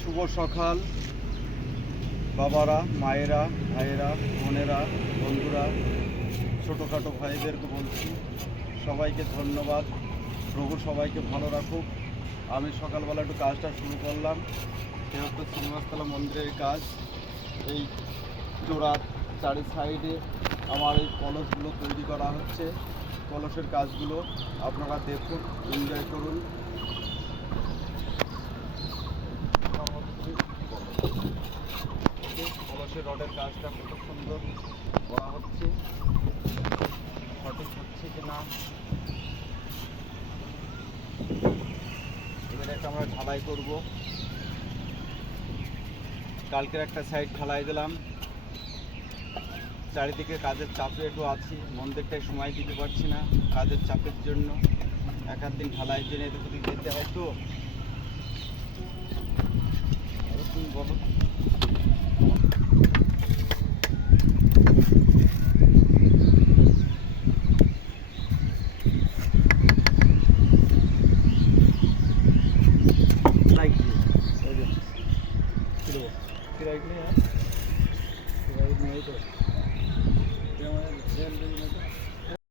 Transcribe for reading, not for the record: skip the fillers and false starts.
শুভ সকাল বাবারা, মায়েরা, ভাইয়েরা, বোনেরা, বন্ধুরা, ছোটোখাটো ভাইদেরকে বলছি সবাইকে ধন্যবাদ। প্রভু সবাইকে ভালো রাখুক। আমি সকালবেলা একটু কাজটা শুরু করলাম। যেহেতু শ্রীনিবাসতলা মন্দিরের কাজ, এই চোরার চারি সাইডে আমার এই কলসগুলো তৈরি করা হচ্ছে। কলসের কাজগুলো আপনারা দেখুন, এনজয় করুন। কলসের রডের কাজটা কত সুন্দর করা হচ্ছে, সঠিক হচ্ছে কি না। এবারে একটা আমরা ঢালাই করব। কালকের একটা সাইড ঢালাই দিলাম। চারিদিকে কাজের চাপে একটু আছি, মন্দিরটায় সময় দিতে পারছি না কাজের চাপের জন্য। এক আধ দিন ঢালাই জন্য এদিক ওদিক যেতে হয় তো। তুমি বলো। লাইক किराए के लिए यार किराए नहीं तो